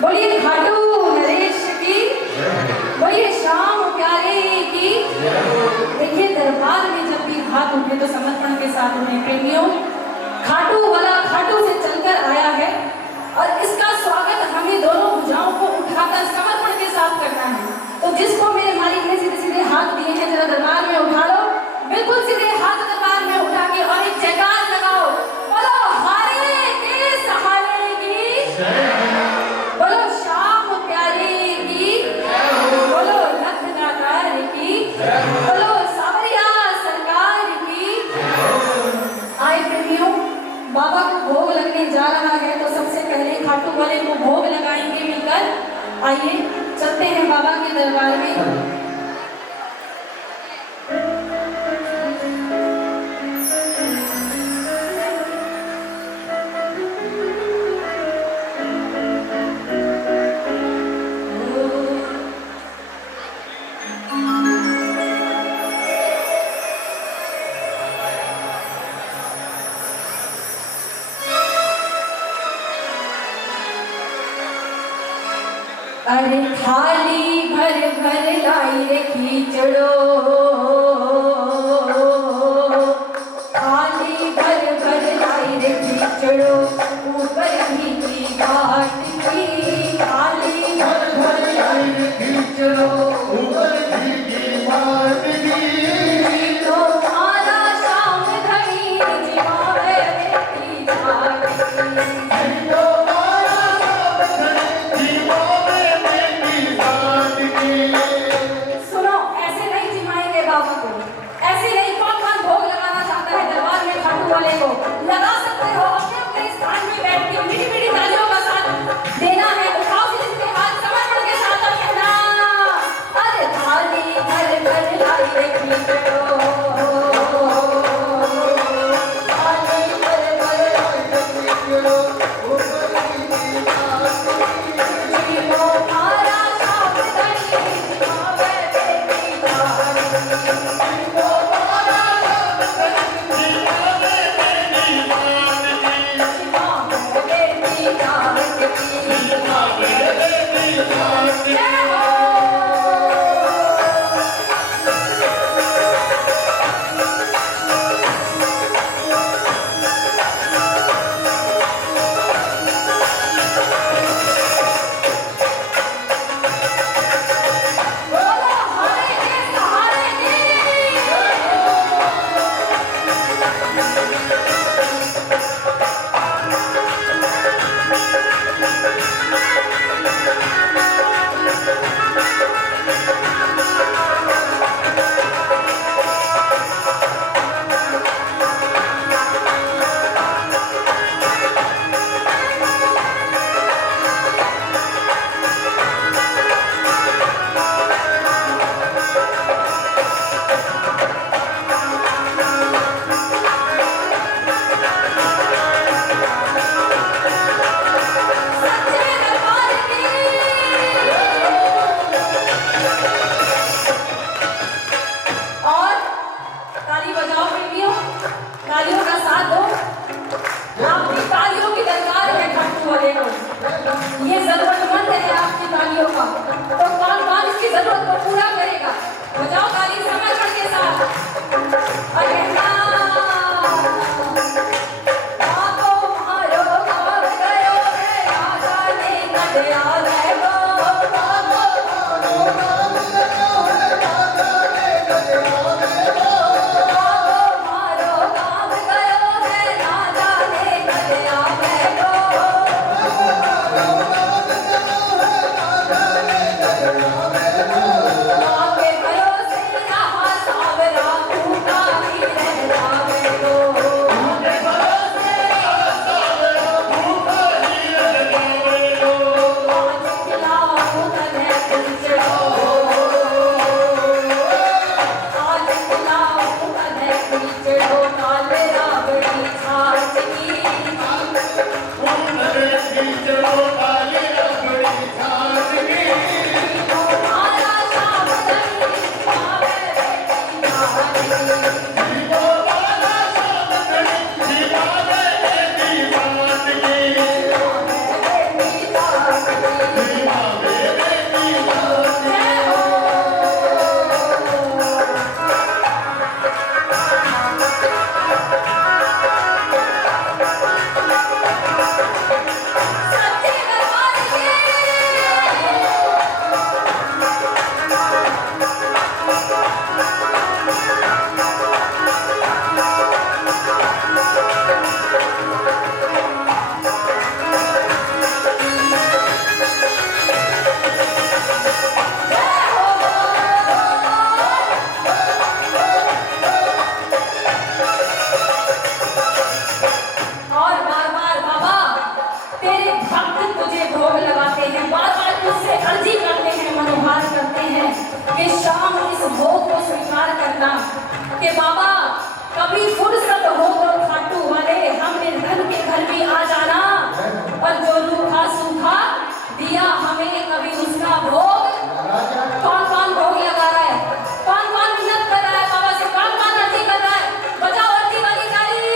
बोलिए खाटू नरेश की, बोलिए श्याम प्यारे की। देखिए दरबार में जब भी हाथ उठे तो समर्पण के साथ उन्हें प्रेमियों, खाटू वाला खाटू से चलकर आया है और इसका स्वागत हमें दोनों भुजाओं को उठाकर समर्पण के साथ करना है। तो जिसको मेरे मालिक ने सीधे सीधे हाथ दिए हैं जरा दरबार में उठा लो, बिल्कुल सीधे हाथ दरबार में उठा के और एक जयकार लगाओ। बोलो हारे के सहारे की, बोलो श्याम प्यारे की, बोलो लखनाकार की, बोलो सावरिया सरकार की। आए प्रेमियों, बाबा को भोग लगने जा रहा है तो सबसे पहले खाटू वाले को भोग लगाएंगे मिलकर। आइए चलते हैं बाबा के दरबार में। अरे थाली भर भर लाई रे खींचड़ो, थाली भर भर लाई रे खींचड़ो, ऊपर की घाट की। थाली भर भर लाई रे खींचड़ो, ऊपर की घाट की। तो मारा शाम घड़ी जिमावे बेटी घाट की। लगा सकते हो अपने अपने स्थान में बैठ के मीठी मीठी तालियों का साथ देना है। उठाओ जिसके हाथ समर्पण के साथ और कहना अरे थाली भर भर लाई रे खींचड़ो, थाली भर भर लाई रे खींचड़ो, जीवो मारा शाम घड़ी जिमावे बेटी घाट की। जीवो मारा शाम घड़ी ये जरूरतमंद है आपकी तालियों का, तो कौन कौन इसकी जरूरत को पूरा करेगा? बजाओ ताली समर्पण के साथ और कहना आपो मारो भाग गयो है राजा ने कटिया गयो, आपो मारो भाग गयो है राजा ने कटिया गयो, आपो मारो भाग गयो है राजा ने कटिया गयो। आपके भरोसे रहा सावरा भूखा भी रह जावे तो, आपके भरोसे रहा सावरा भूखा भी रह जावे तो। आज खिलाओ तने खींचड़ो, आज खिलाओ तने खींचड़ो, काले रावड़ी छाछ की। तने खींचड़ो काले रावड़ी छाछ की। तेरे भक्त तुझे भोग लगाते हैं, बार बार तुझसे अर्जी करते हैं, मनोहार करते हैं कि शाम इस भोग को स्वीकार करना। कि बाबा कभी फुर्सत हो तो खाटू वाले हम निर्धन के घर भी आ जाना, और जो रूखा सूखा दिया हमें कभी उसका भोग। कौन कौन भोग लगा रहा है, कौन कौन मिन्नत कर रहा है बाबा से, कौन कौन अर्जी कर रहा है? बजाओ अर्जी वाली ताली।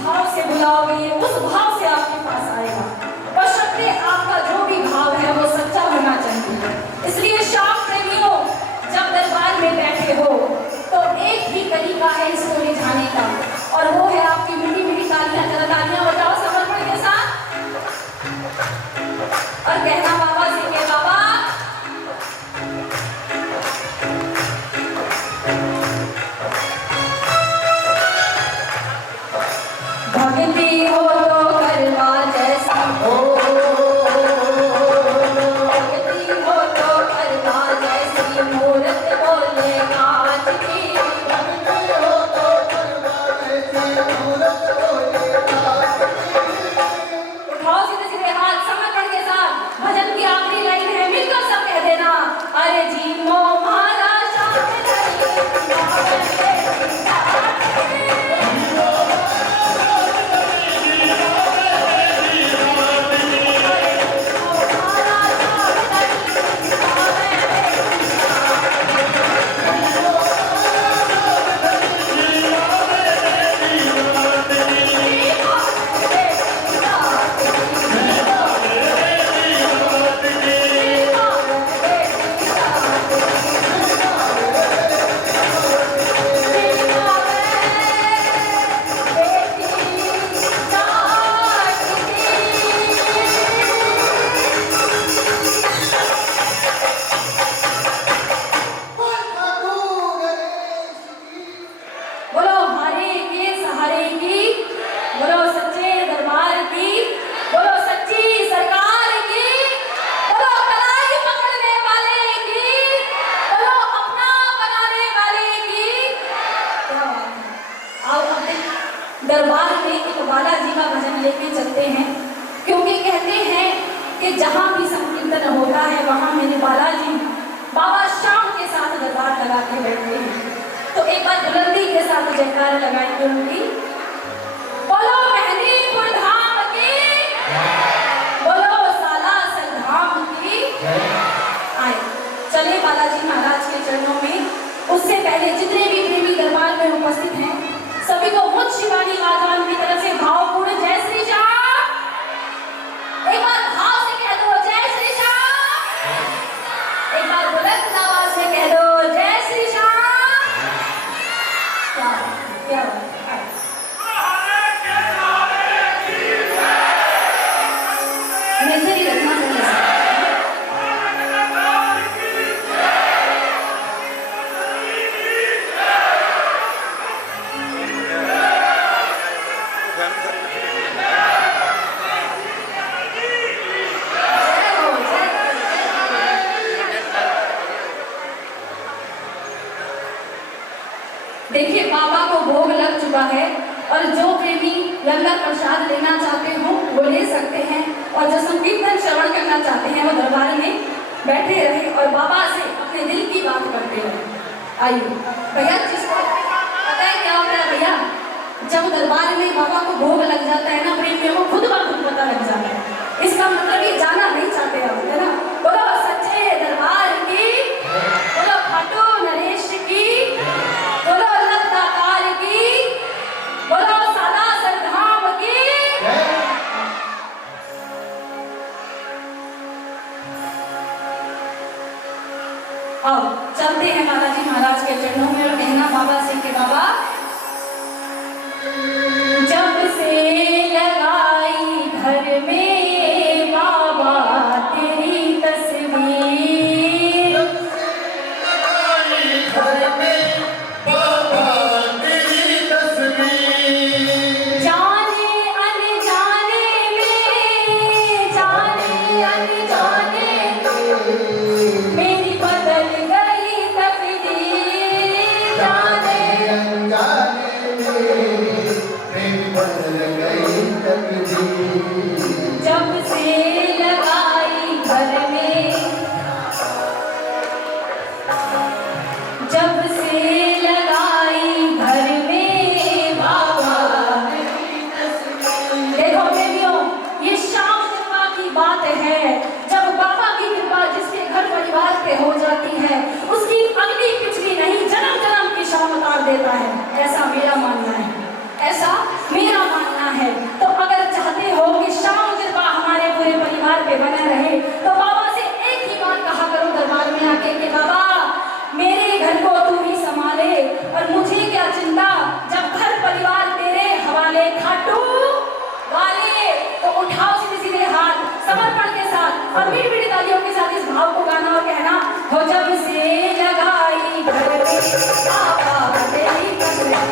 भाव से बुलाओगे उस भाव से आपके पास आएगा। बशर्ते आपका जो भी भाव है वो सच्चा होना चाहिए। इसलिए शाम प्रेमियों, जब दरबार में बैठे हो तो एक ही तरीका है इसको रिझाने का, और वो है आपकी मीठी मीठी तालियां। जरा तालियां बजाओ समर्पण के साथ और कहना बाबा से के बाबा भक्ति हो तो करवा जैसा हो, भक्ति हो तो करवा जैसी मूरत बोले कांच की, भक्ति हो तो करवा जैसी मूरत बोले कांच की। उठाओ सीधे सीधे हाथ समर्पण के साथ। भजन की आखिरी लाइन है, मिलकर सब कह देना, अरे जी मो मारा शाम दरबार में एक बालाजी का भजन लेके चलते हैं, क्योंकि कहते हैं कि जहाँ भी संकीर्तन होता है वहाँ मेरे बालाजी बाबा शाम के साथ दरबार लगा के बैठते हैं। तो एक बार बुलंदी के साथ जयकार लगाएंगे उनकी। बोलो मेहंदीपुर धाम की, बोलो सालासर धाम की। आए चले बालाजी महाराज के चरणों में। उससे पहले जितने भी प्रेमी दरबार में उपस्थित हैं सभी को मुझ शिवानी वाधवान की तरफ से भावपूर्ण जय श्री श्याम। एक बार भाव से कह दो जय श्री श्याम, एक बार बुलंद आवाज से कह दो जय श्री श्याम। क्या नजरी रखना देखिए बाबा को भोग लग चुका है, और जो प्रेमी लंगर प्रसाद लेना चाहते हो वो ले सकते हैं, और जो संकीर्तन श्रवण करना चाहते हैं वो दरबार में बैठे रहे और बाबा से अपने दिल की बात करते रहे। आइए भैया, जिसको पता है क्या होता है भैया, जब दरबार में बाबा को भोग लग जाता है ना, प्रेमियों को खुद ब खुद पता लग जाता है। इसका मतलब ये जाना नहीं चाहते अब, है ना। बोलो सच्चे दरबार की, बोलो खाटू नरेश की, बोलो लताकार की, बोलो सालासर धाम की। अब चलते हैं बालाजी महाराज के चरणों में और कहना बाबा से कि बाबा जब से लगाई घर में बाबा तेरी तस्वीर, घर में बाबा तेरी तस्वीर, जाने अनजाने में, जाने अनजाने में मेरी बदल गई तकदीर, जाने अनजाने में मेरी बदल गई तकदीर। जब से लगाई घर में, जब से लगाई घर में बाबा। देखो बेबियों, ये शाम कृपा की बात है। जब बाबा की कृपा जिसके घर परिवार पे हो जाती है उसकी अगली पिछली नहीं जन्म जन्म की शाम उतार देता है। ऐसा मेरा मानना है, ऐसा मेरा मानना और मीठी मीठी तालियों के साथ इस भाव को गाना और कहना हो जब से लगाई घर में बाबा तेरी कसरत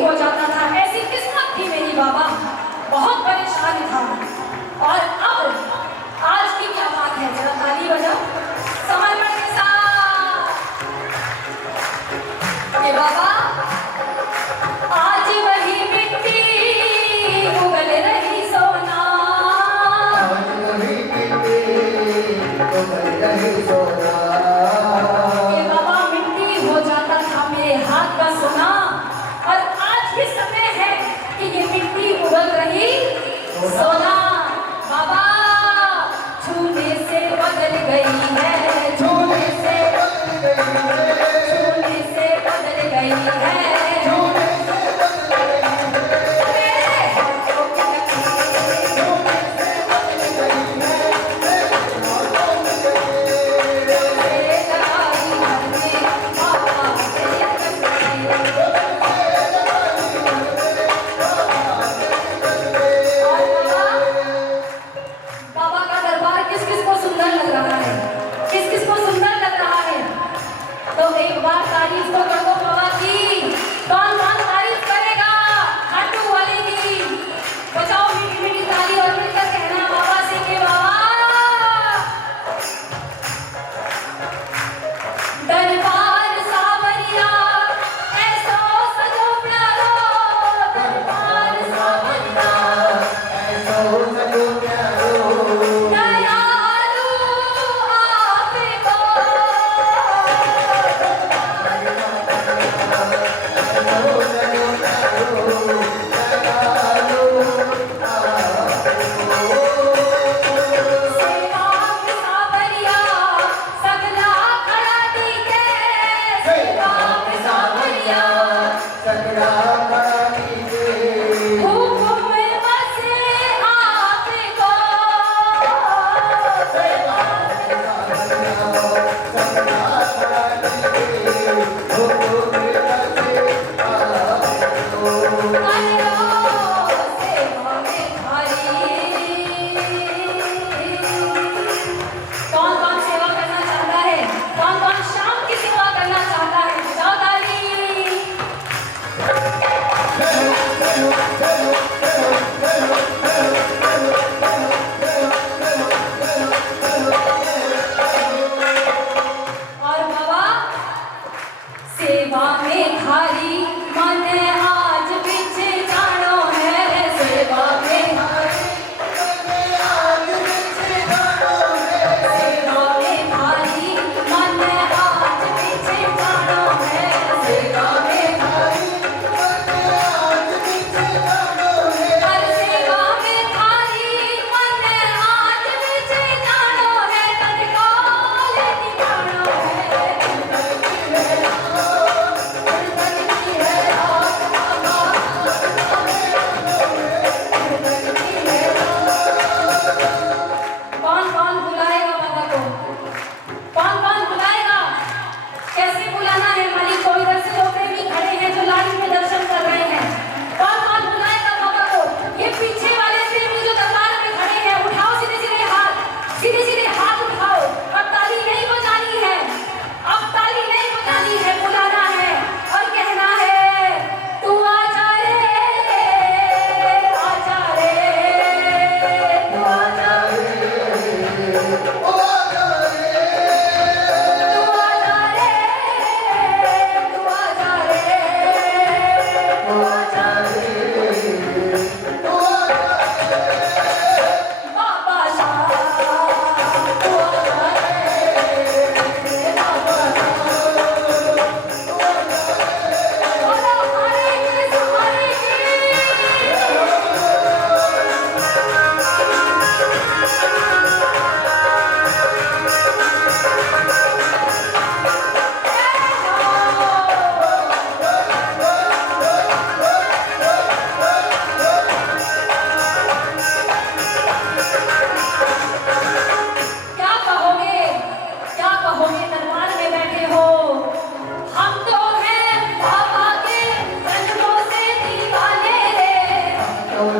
हो जाता था। ऐसी किस्मत थी मेरी बाबा, बहुत परेशान था। और अब आज की क्या बात है, जरा ताली बजाओ समर्पण के साथ। ये बाबा आज वही मिट्टी उगल रही सोना, आज वही मिट्टी उगल रही सोना। ये बाबा मिट्टी हो जाता था मेरे हाथ का सोना, और आज भी समय है कि ये मिट्टी उगल रही सोना। बाबा छूने से बदल गई है, छूने से बदल गई है, छूने से बदल गई है, छूने से बदल गई है। मेरे हाथों की लकीर छूने से बदल गई है, मेरे हाथों की लकीर। तेरे लगाई घर में बाबा तेरी कसम, और बाबा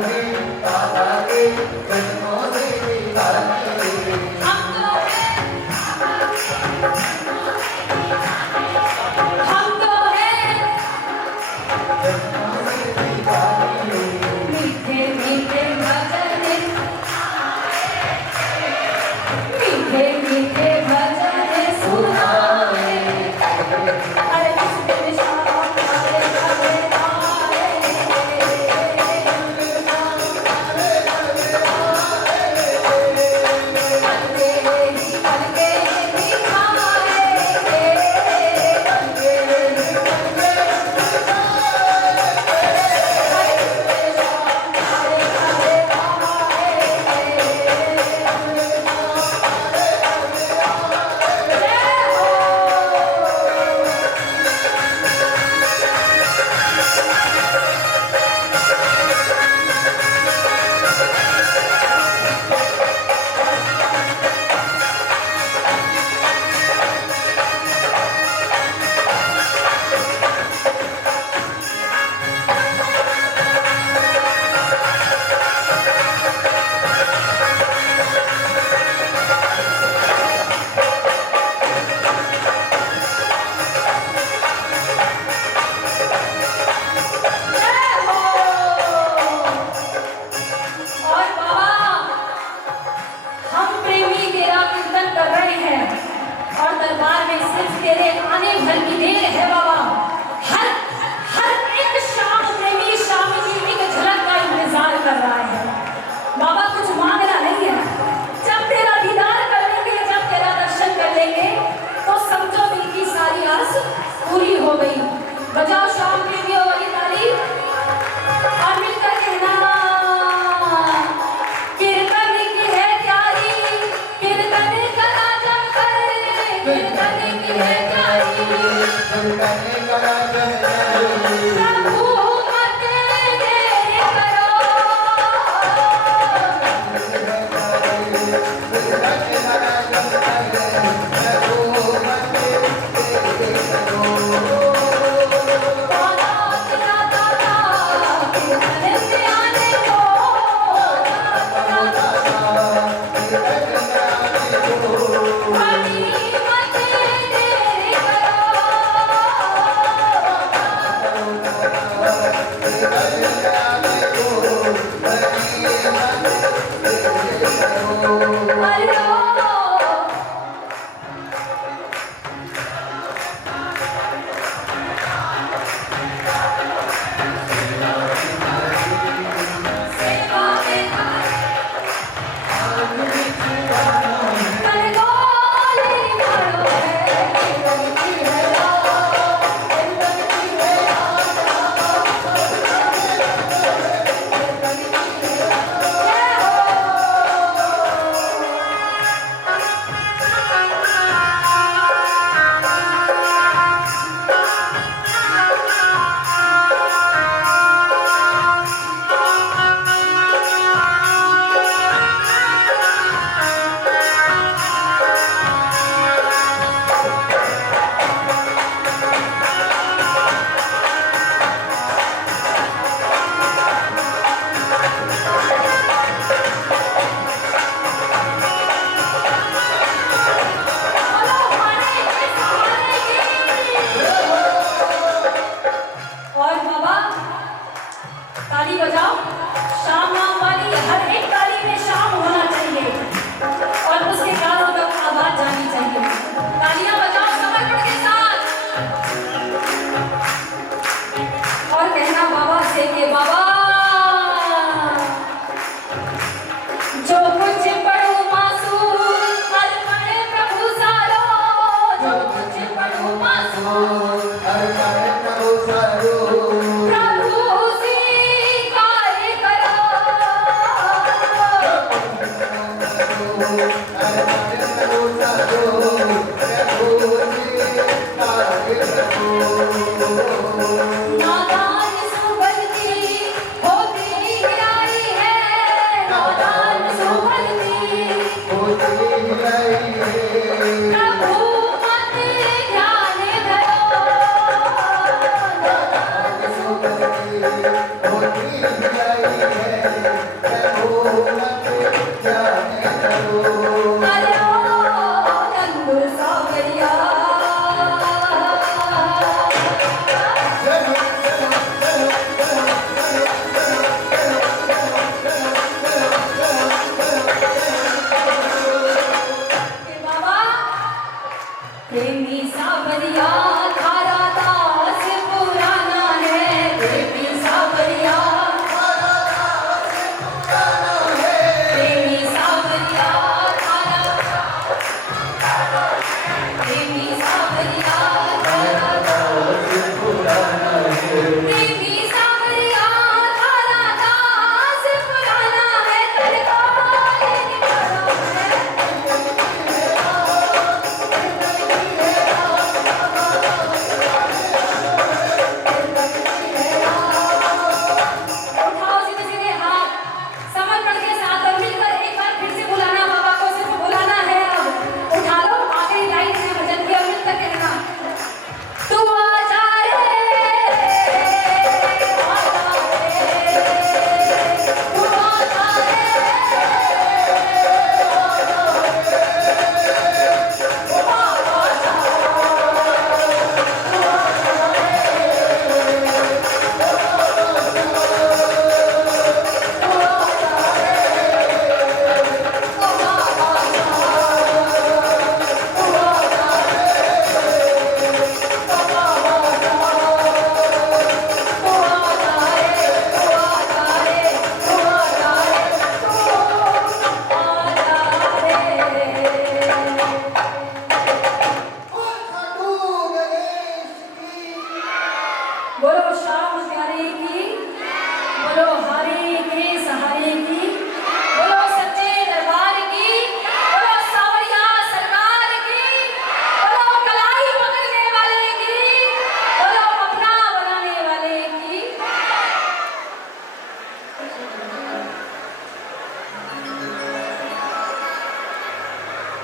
ही दादा के जन्मों से दीवानी हम तो हैं जन्मों से दीवानी मीठे मीठे भजन मीठे मीठे भजन सुनाए अरे कृष्ण श्याम प्यारे प्यारे तारे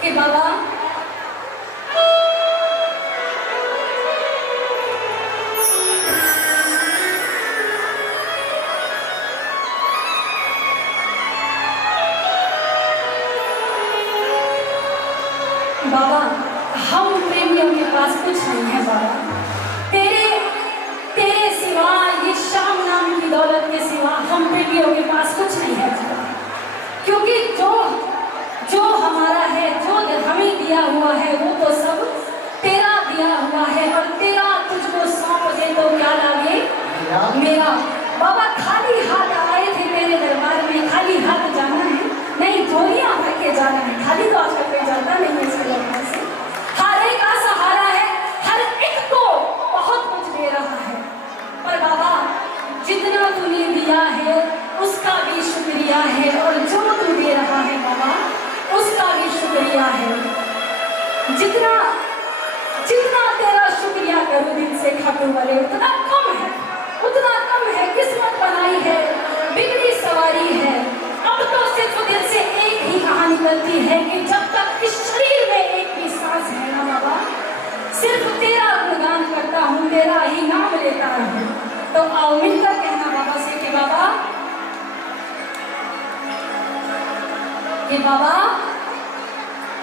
कि बाबा बाबा हम प्रेमियों के पास कुछ नहीं है बाबा। तेरे तेरे सिवा, ये शाम नाम की दौलत के सिवा हम प्रेमियों के पास कुछ नहीं है बाबा। क्योंकि जो जो हमारा है, जो हमें दिया हुआ है, वो तो सब तेरा दिया हुआ है। और तेरा तुझको सौंप दे तो क्या लागे मेरा। बाबा खाली हाथ आए थे तेरे दरबार में, खाली हाथ जाना है नहीं, झोलियां भर के जाना है। खाली तो आजकल कोई जाता नहीं है इसके दरबार से। हर एक का सहारा है, हर एक को बहुत कुछ दे रहा है। पर बाबा जितना तूने दिया है उसका भी शुक्रिया है, और जो तू दे रहा है बाबा उसका भी शुक्रिया है। जितना जितना तेरा शुक्रिया करूं दिल से खाटू वाले, उतना कम है, उतना कम है। किस्मत बनाई है, बिगड़ी सवारी है। अब तो सिर्फ दिल से एक ही कहानी निकलती है कि जब तक इस शरीर में एक भी सांस है ना बाबा, सिर्फ तेरा गुणगान करता हूँ, तेरा ही नाम लेता हूँ। तो आओ मिलकर कहना बाबा से कि बाबा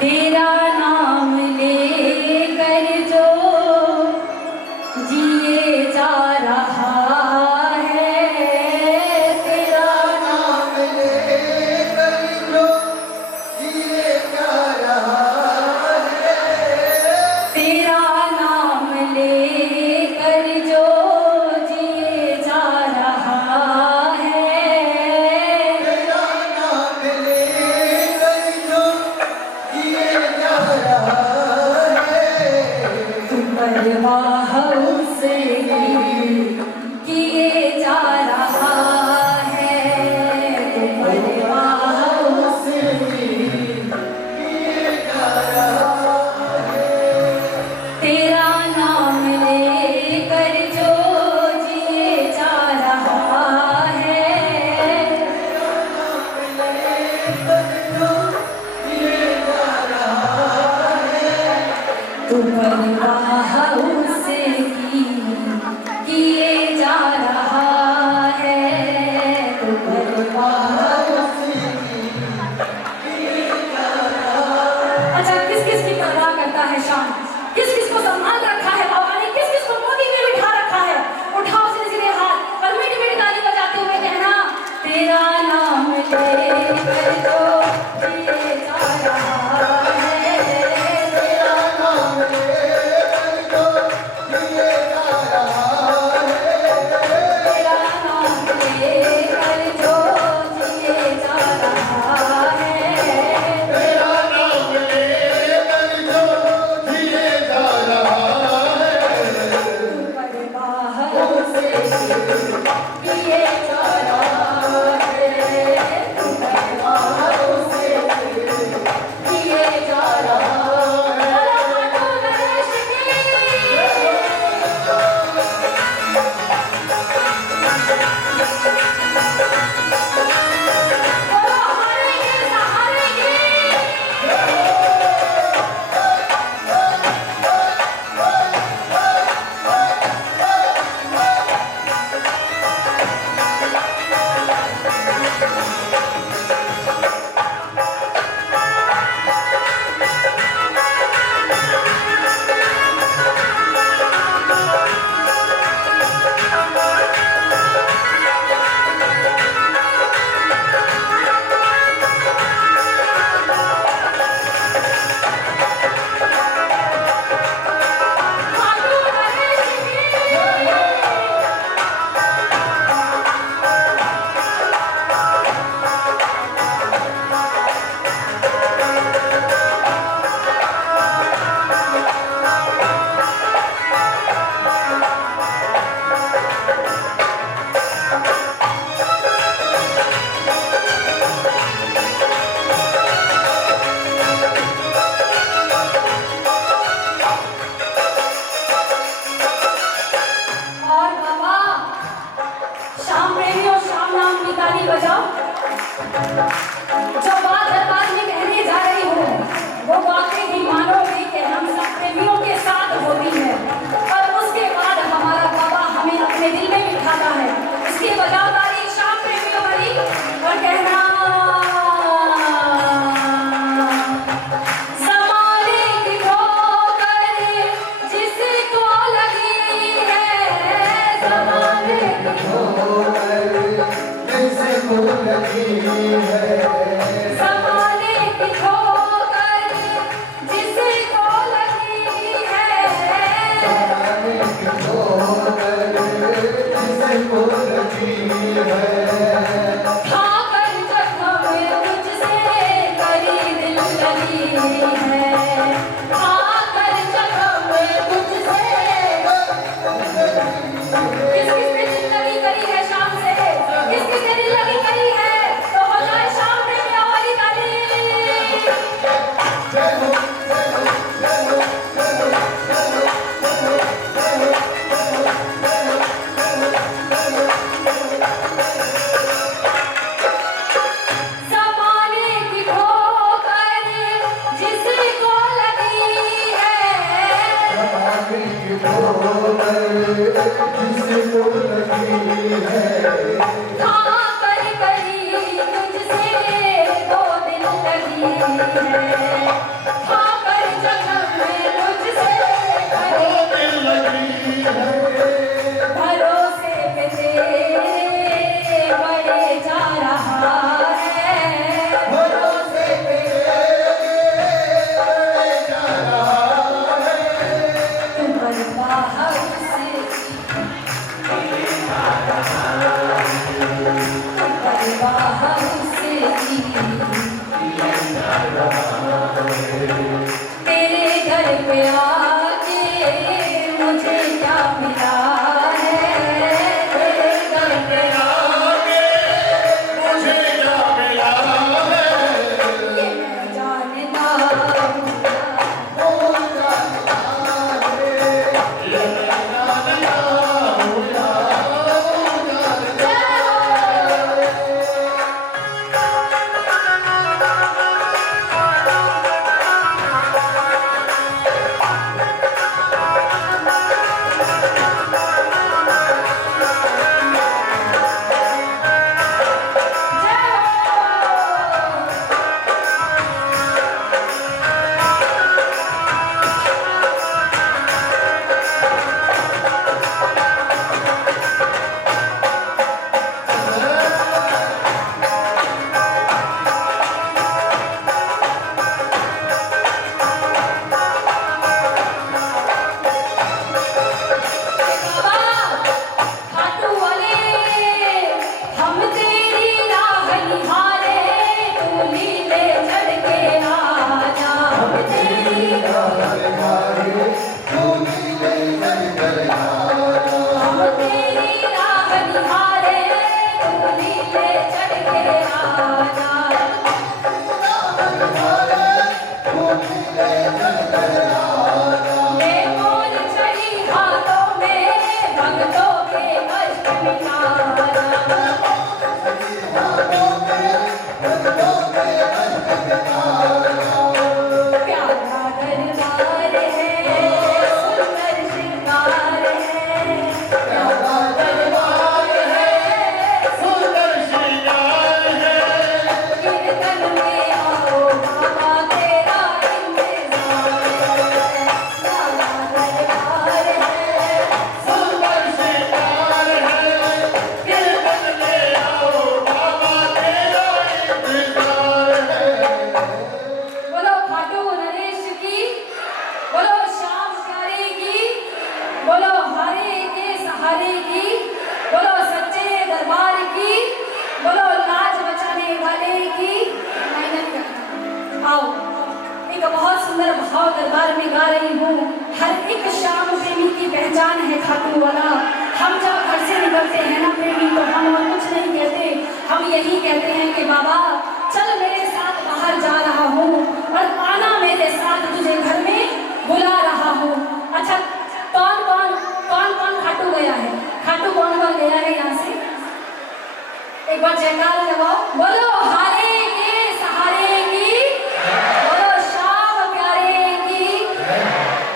तेरा नाम लेकर जो जिए जा रहा है, तेरा नाम लेकर जो जिए जा रहा है, तेरा नाम लेकर जो जिए जा रहा है, तेरा नाम लेकर जो जिए जा रहा है, तू परवाह उसे किए जा रहा है, तू परवाह उसे जिए जा रहा है, तेरा नाम लेकर जो जिए जा रहा है, तू परवाह उसे किए जा रहा है, तू परवाह। अच्छा किस किस की परवाह करता है शाम, किस किस को संभाल रखा है बाबा ने, किस किस को मोदी ने बिठा रखा है। उठाओ सिलसिले हाथ और मीठी मीठी ताली बजाते हुए कहना तेरा नाम लेकर जो जिए जा रहा है, तेरा नाम लेकर जो जिए जा रहा है, तेरा नाम लेकर जो जिए जा रहा है, तेरा नाम लेकर जो जिए जा रहा है, तू परवाह उसे किए जा रहा है, तू परवाह उसे किए जा रहा है। खाटू नरेश की बोलो हमारे के सहारे की। खाटू नरेश की और बाबा शाम प्रेमियों शाम नाम की ताली बजाओ। जो बात हर बात में कहने जा रही हूँ वो बात जिसको लगी है ज़माने की ठोकर जिसको लगी है ज़माने की ठोकर जिसको लगी है खाकर जख्म मुझसे करी दिल लगी है खाकर जख्म मुझसे किस किस पे दिल लगी करी है शाम से किस किस ने दिल लगी करी है तो हो जाए शाम में क्या वाली ताली जय हो जय हो जय हो जय हो ज़माने की ठोकर जिसको लगी है ज़माने की ठोकर जिसको लगी है खाकर करी तुझसे दो दिल लगी है खाकर जख्म मुझसे करी दिल लगी है भरोसे पे तेरे बड़े जा रहा है भरोसे पे जा रहा है तुम पर बाहर से तुम पर बाहर से तेरे घर पे आके मुझे क्या मिला है तेरे घर पे आगे मुझे क्या मिला है ये मैं जानता हूँ वो जानता है ये मैं जानता हूँ जानता खाटू वाले हम तेरी राह निहारे तू नीले चढ़ के आजा हम तेरी हम तेरी राह निहारे तू नीले चढ़ के आजा ये मोल चढ़ी हाथों में भक्तों के कष्ट मिटाना प्यारा दरबार है सुंदर श्रृंगार है प्यारा दरबार है सुंदर श्रृंगार है कीर्तन में आओ बाबा तेरा इंतजार है प्यारा दरबार है सुंदर श्रृंगार है कीर्तन में आओ बाबा तेरा इंतजार है बोलो खाटू नरेश की बोलो श्याम प्यारे की बोलो हारे के सहारे की बोलो सच्चे दरबार की बोलो लाज बचाने वाले की मेहनत करना आओ एक बहुत सुंदर भाव दरबार में गा रही हूँ हर एक श्याम प्रेमी की पहचान है खाटू वाला हम जब घर से निकलते हैं ना प्रेमी तो हम और कुछ नहीं कहते हम यही कहते हैं कि बाबा चल मेरे साथ बाहर जा रहा हूँ और आना मेरे साथ तुझे घर में बुला रहा हूँ अच्छा कौन कौन कौन कौन खाटू गया है खाटू कौन कौन गया है यहाँ से एक बार जयकार लगाओ बोलो हारे के सहारे की बोलो श्याम प्यारे की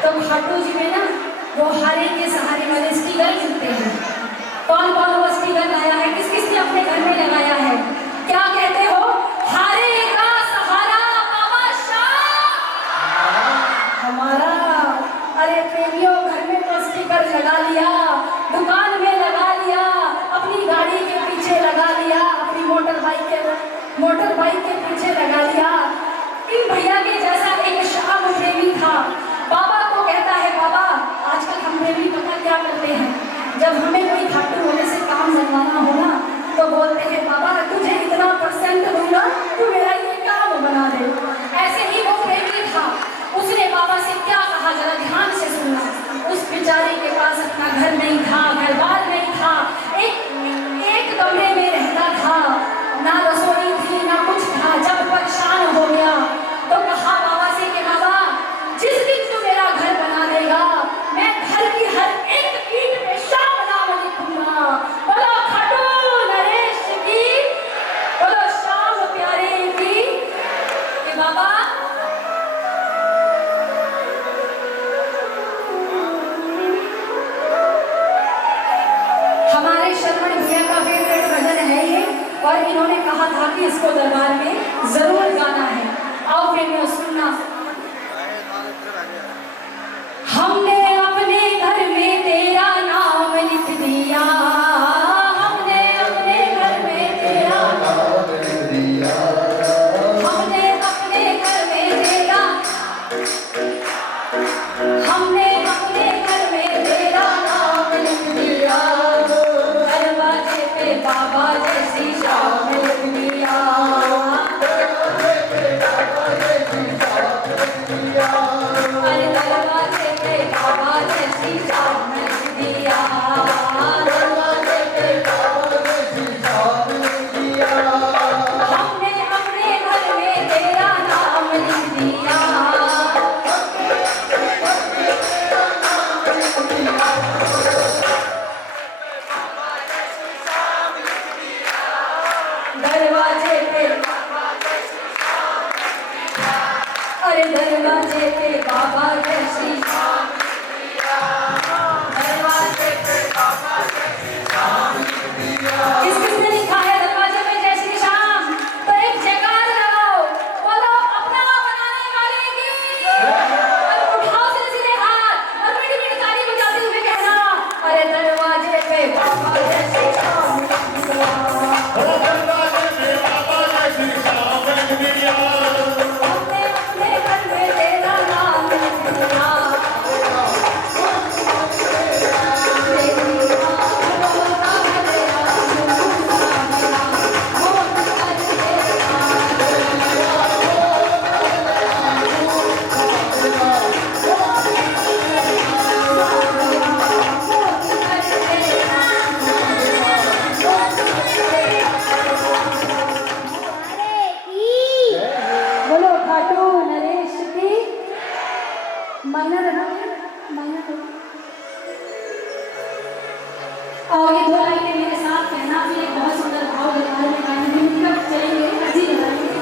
तो खाटू जी में ना वो हारे के सहारे वाले स्टीकर मिलते हैं कौन कौन वो स्टीकर लाया है किस किस ने अपने घर में लगाया है क्या कहते हो हारे का सहारा बाबा शाह हमारा अरे प्रेमियों घर में तो स्टीकर लगा लिया दुकान में लगा लिया अपनी गाड़ी के पीछे लगा लिया अपनी मोटर मोटर बाइक के पीछे लगा लिया। इन भैया के जैसा एक श्याम प्रेमी था। बाबा को कहता है, बाबा आजकल हम प्रेमी पता क्या करते हैं, जब हमें कोई खाटू होने से काम बनवाना हो ना तो बोलते हैं बाबा तुझे इतना % दूंगा, तू मेरा ये काम बना दे। ऐसे ही वो प्रेमी था। उसने बाबा से क्या कहा जरा ध्यान से सुनना। उस बेचारे के पास अपना घर नहीं था, घर बार नहीं था, एक कमरे में रहता था, ना रसोई थी ना कुछ था। जब परेशान हो गया तो कहा बाबा से कि बाबा जिस दिन तू मेरा घर बना देगा मैं घर की हर एक ईंट पे श्याम नाम लिखूंगा। बोलो खाटू नरेश की, बोलो श्याम प्यारे की। कि बाबा हमारे शर्मण भैया का फेवरेट भजन है ये, और इन्होंने कहा था कि इसको दरबार में जरूर गाना है। आओ प्रेमियों सुनना। हमने अपने घर में तेरा नाम लिख दिया, हमने अपने घर में तेरा नाम लिख दिया, हमने अपने घर में तेरा, हमने अपने घर में तेरा नाम लिख दिया। दरवाजे पे बाबा जैसी शाम लिख दिया, दरवाजे पे बाबा जैसी शाम लिख दिया, अरे दरवाजे पे बाबा जैसी शाम लिख दिया, दरवाजे पे बाबा जैसी शाम लिख दिया। हमने अपने घर में तेरा नाम लिख दिया, दरवाजे पे, अरे दरवाजे पे बाबा जैसी, दरवाजे पे बाबा जैसी शाम। किसने लिखा है दरवाजे पे जैसी शाम? तो एक जयकार लगाओ, बोलो अपना बनाने वाले की, और उठाओ सिलसिले हाथ और मीठी मीठी ताली बजाते हुए कहना, अरे दरवाजे पे बाबा जैसी शाम लिख दिया, दरवाजे पे बाबा जैसी शाम लिख दिया, हमने अपने घर में तेरा नाम लिख दिया। बोलो खाटू नरेश की। माइनर है ना, माइनर है। और ये 2 लाइनें मेरे साथ कहना, फिर एक बहुत सुंदर भाव दरबार में गाएंगे, मिलकर चलेंगे, अजी लगाएंगे।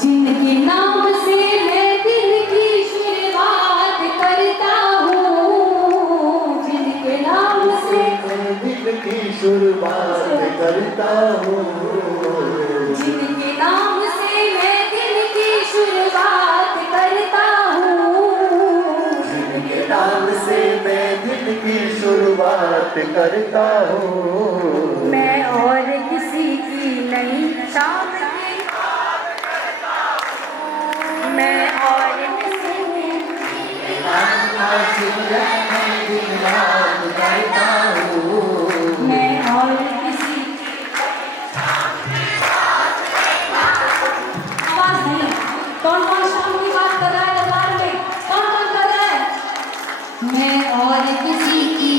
जिनके नाम से मैं दिल की शुरुआत करता हूँ, जिनके नाम से मैं दिल की शुरुआत करता हूँ, जिनके नाम से मैं दिल की शुरुआत करता हूँ, जिनके नाम से मैं दिल की शुरुआत करता हूँ। मैं और किसी की नहीं शाम की, मैं और किसी की, मैं और किसी आवाज नहीं। कौन कौन शाम की बात कर रहा है दरबार में? कौन कौन कर रहा है? मैं और किसी की,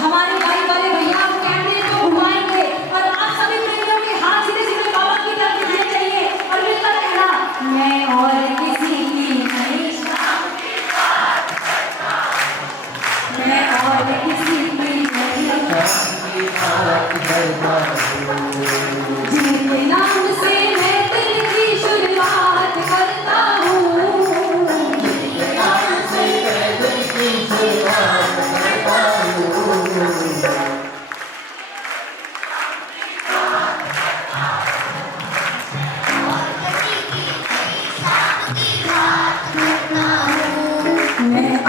हमारे भाई वाले भैया कैमरे को घुमाएंगे और आप सभी प्रेमियों के हाथ सीधे सीधे बाबा की तरफ दिखने चाहिए और मिलकर कहना, मैं और किसी की नहीं शाम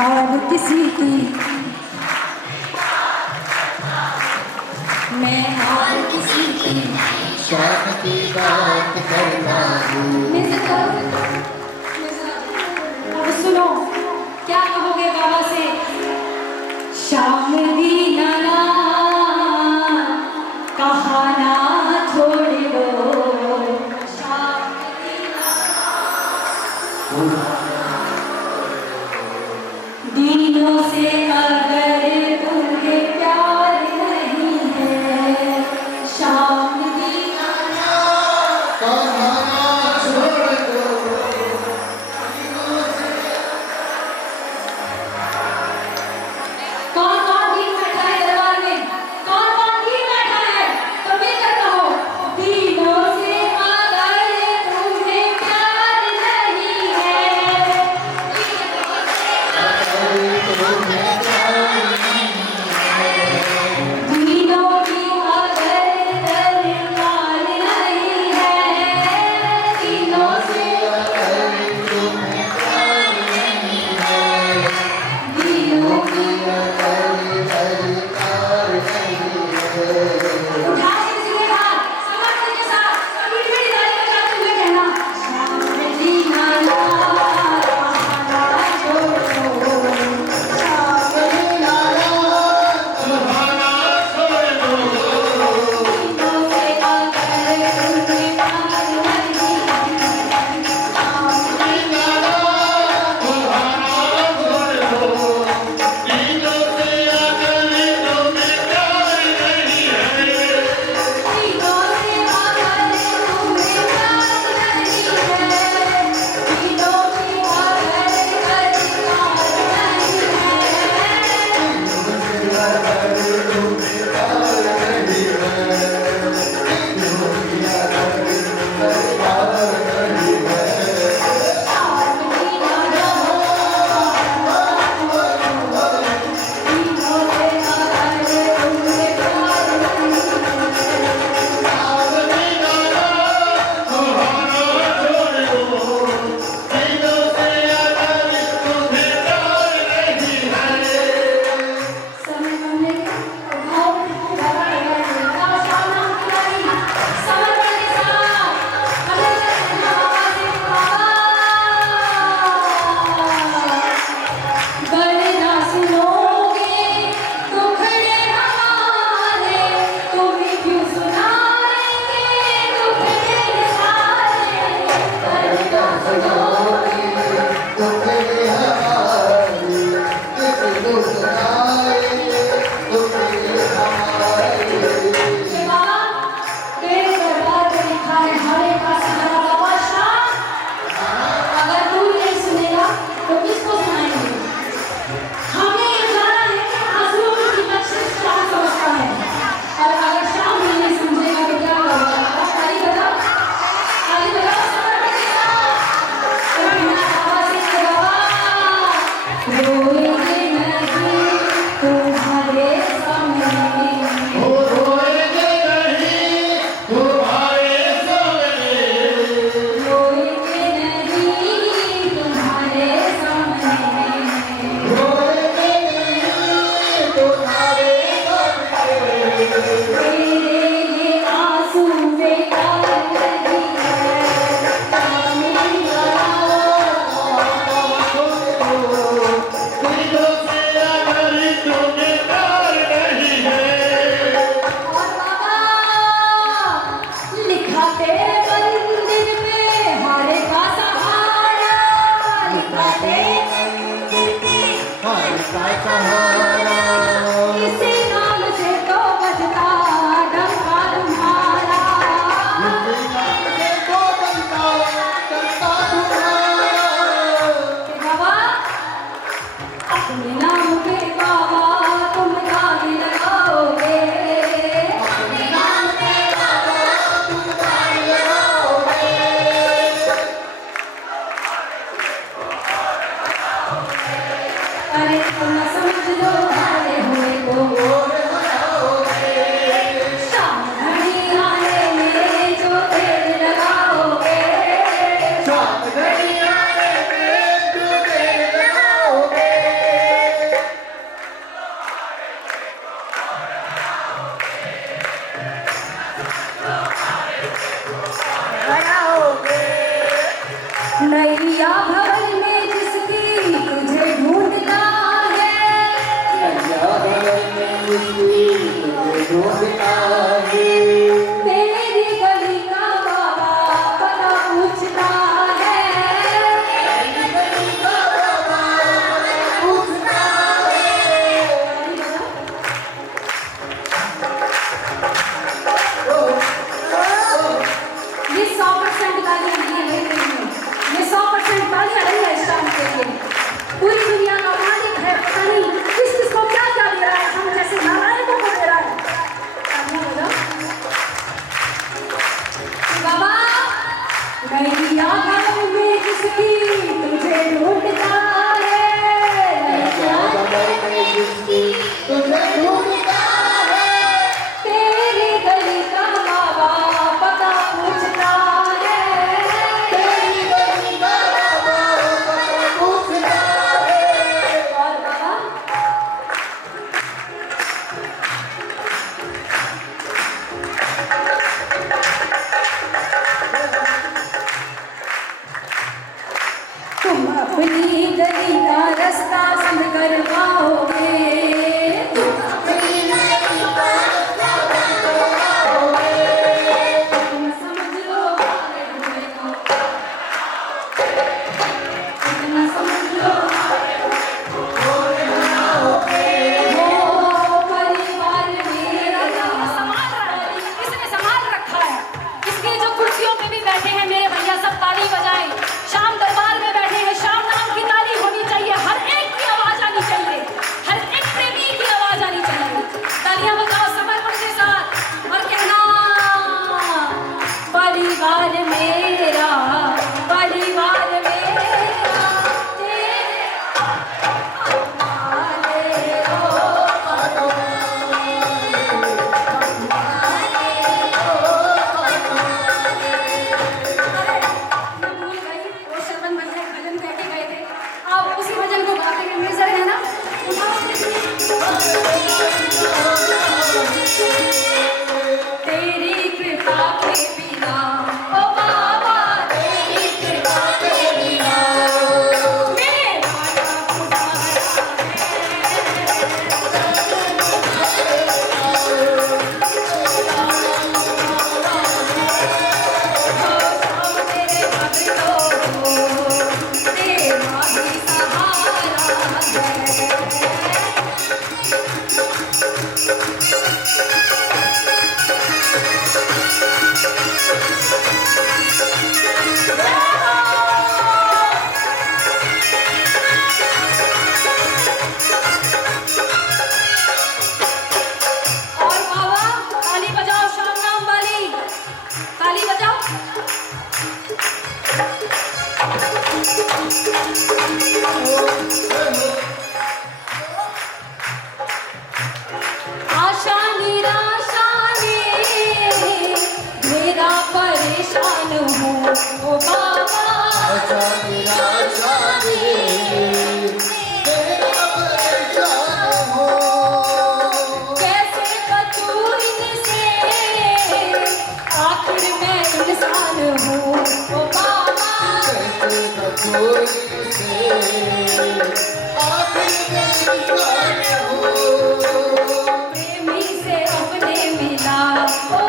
और किसी की मैं और किसी की शाम की बात करना हूँ। अब सुनो क्या कहोगे बाबा से। शाम दी नाना कहाना छोड़ दो। शाम दी दीनों से अगर तुम्हें प्यार नहीं है, शाम दी कौन कौन दीन बैठा है दरबार में? कौन कौन दीन बैठा है? तो मिलकर कहो। दीनों से अगर तुम्हें प्यार नहीं है, दीनों की अगर दरबार नहीं है, दीनों से दीनों की उठा के सीधे हाथ समर्पण के साथ मीठी मीठी ताली बजाते हुए कहना। शाम दी नाना कहाना छोड़ दो। शाम दी नाना सुहाना छोड़ दो। दीनों से अगर तुम्हें प्यार नहीं है, शाम दी सुहाना छोड़ दो। दीनों से अगर तुम्हें प्यार नहीं है, दीनों से अगर तुम्हें प्यार नहीं है, दीनों की अगर अधिकार नहीं है, शाम दी नाना दीनों से अगर तुम्हें प्यार नहीं सुहाना छोड़ दो। दीनों से अगर तुम्हें प्यार नहीं है, समय हमने उठाओ का सामना किया समर्पण के साथ अगर बाबा से गलना सुनोगे दुखड़े हमारे, तुम्हें क्यों सुनाएंगे दुखड़े सारे। गलना सुनोगे ये बाबा तेरे दरबार में लिखा है हरे का सहारा बाबा शाह। अगर तू नहीं सुनेगा तो किसको सुनाएंगे? हमें ये जाना है कि आंसुओं की बख्शिश क्या समझता है, और अगर शाह भी नहीं समझेगा तो क्या करेगा? ताली बजाओ, ताली बजाओ समर्पण के साथ। तो बिना बाबा से बाबा रोएंगे नहीं तुम्हारे सामने, रोएंगे नहीं तुम्हारे सामने। रोएंगे नहीं तुम्हारे सामने, तेरे ये आंसू बेकार नहीं है। शाम दी नाना दीनों से अगर तुम्हें प्यार नहीं है, और बाबा लिखा तेरे मंदिर पे हारे का सहारा, लिखा तेरे मंदिर पे किसी नाम से तो बजता डंका तुम्हारा। कि बाबा अपने नाम के बाबा तुम गाने लगाओगे, अपने नाम के बाबा तुम गाने लगाओगे। अरे तुम समझ लो हारे हुए को शाम घड़ी आने में जो देर लगाओगे, शाम घड़ी आने में जो देर लगाओगे। और बाबा ताली बजाओ, शाम नाम वाली ताली बजाओ। आशा निराशा ने मेरा परेशान हूँ ओ बाबा। आशा निराशा ने तेरा परेशान हो। कैसे बचूं इनसे, आखिर मैं इंसान हूँ ओ बाबा। कैसे बचूं इनसे, आखिर मैं इंसान हूँ। प्रेमी से अपने मिला ओ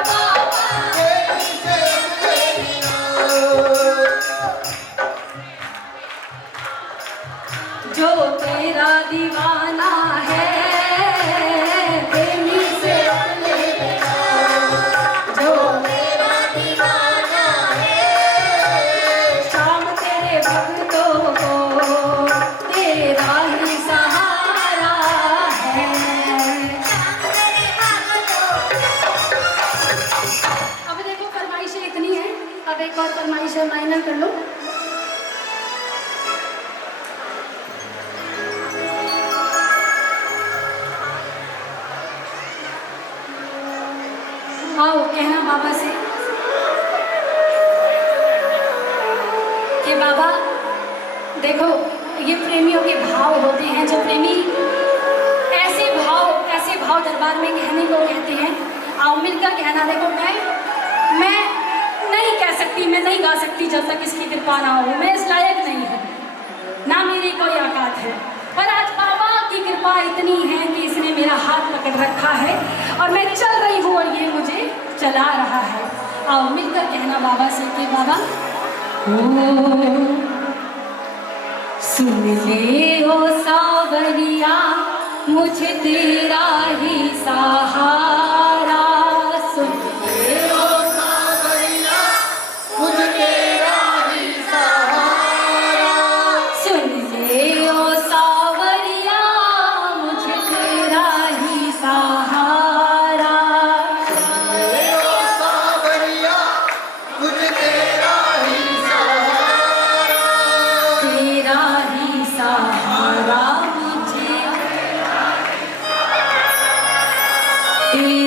बाबा। प्रेमी से अपने मिला, जो तेरा दीवाना है, प्रेमी से अपने मिला। जो तेरा दीवाना है, शाम तेरे भक्तों को तेरा ही सहारा है। अब देखो फरमाइशें इतनी हैं, अब एक और फरमाइश है, माइनर कर लो। आओ कहना बाबा से कि बाबा देखो, ये प्रेमियों के भाव होते हैं। जो प्रेमी ऐसे भाव दरबार में कहने को कहते हैं। आओ मिलकर कहना। देखो मैं नहीं कह सकती, मैं नहीं गा सकती जब तक इसकी कृपा ना हो। मैं इस लायक नहीं हूँ, ना मेरी कोई औकात है। पर आज बाबा की कृपा इतनी है कि इसने मेरा हाथ पकड़ रखा है और मैं चल रही हूँ और ये मुझे चला रहा है। आओ मिलकर कहना बाबा से कि बाबा सुन ले ओ सावरिया, मुझे तेरा ही सहारा। सुन ले ओ सावरिया, मुझे तेरा ही सहारा। सुन ले ओ सावरिया, मुझे तेरा ही सहारा। ए ओ सावरिया, मुझे तेरा ही सहारा। तेरा ही सहारा मुझे, तेरा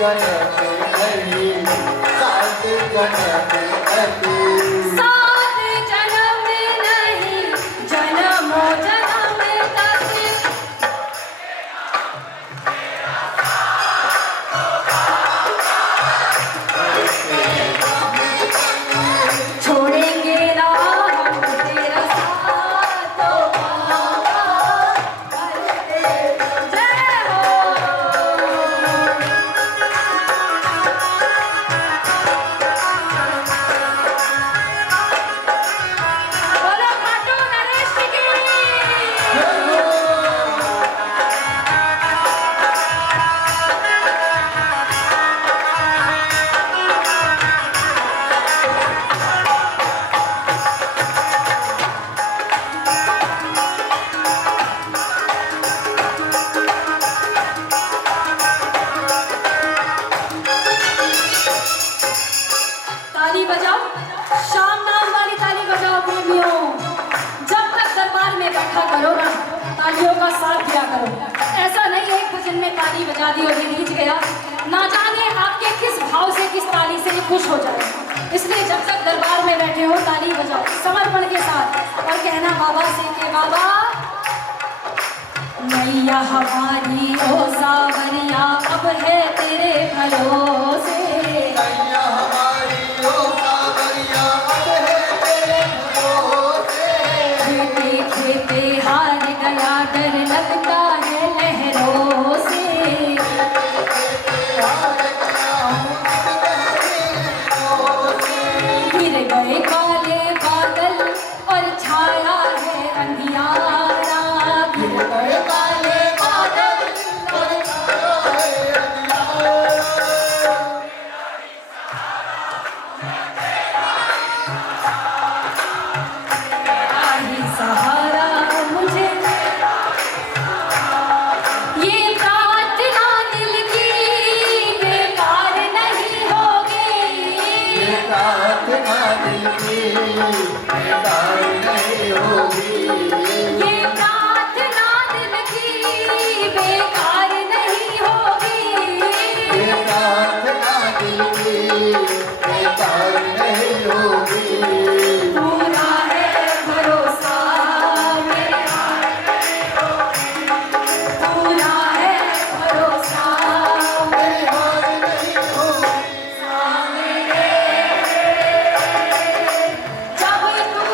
जन्म नहीं, सात जन्म नहीं। सात जन्म नहीं, जन्मों जन्म तक छोड़ेंगे ना हम तेरा साथ, तो बाबा करते जय हो। बोलो खाटू नरेश की। ताली बजाओ, शाम नाम वाली ताली बजाओ प्रेमियों। जब तक दरबार में बैठा करो ना, तालियों का साथ दिया करो। ऐसा नहीं एक भजन में ताली बजा दी और ये नीच गया, ना जाने आपके किस भाव से किस ताली से ये खुश हो जाए। इसलिए जब तक दरबार में बैठे हो ताली बजाओ समर्पण के साथ और कहना बाबा से कि बाबा मैया हमारी ओ सावरिया अब है तेरे भरोसे। मैया हमारी ओ सावरिया अब है तेरे भरोसे। खेते खेते हार गया डर लगता है लहरों से। गिर गए काले बादल और छाया है अंधियारा। गिर गए काले बादल और आई सहारा मुझे। ये प्रार्थना दिल की बेकार नहीं होगी। प्रार्थना दिल की बेकार नहीं होगी। ये प्रार्थना दिल की बेकार नहीं होगी। ये प्रार्थना दिल की बेकार नहीं होगी। पूरा है भरोसा मेरा, पूरा है भरोसा मेरा मेरे। जब तू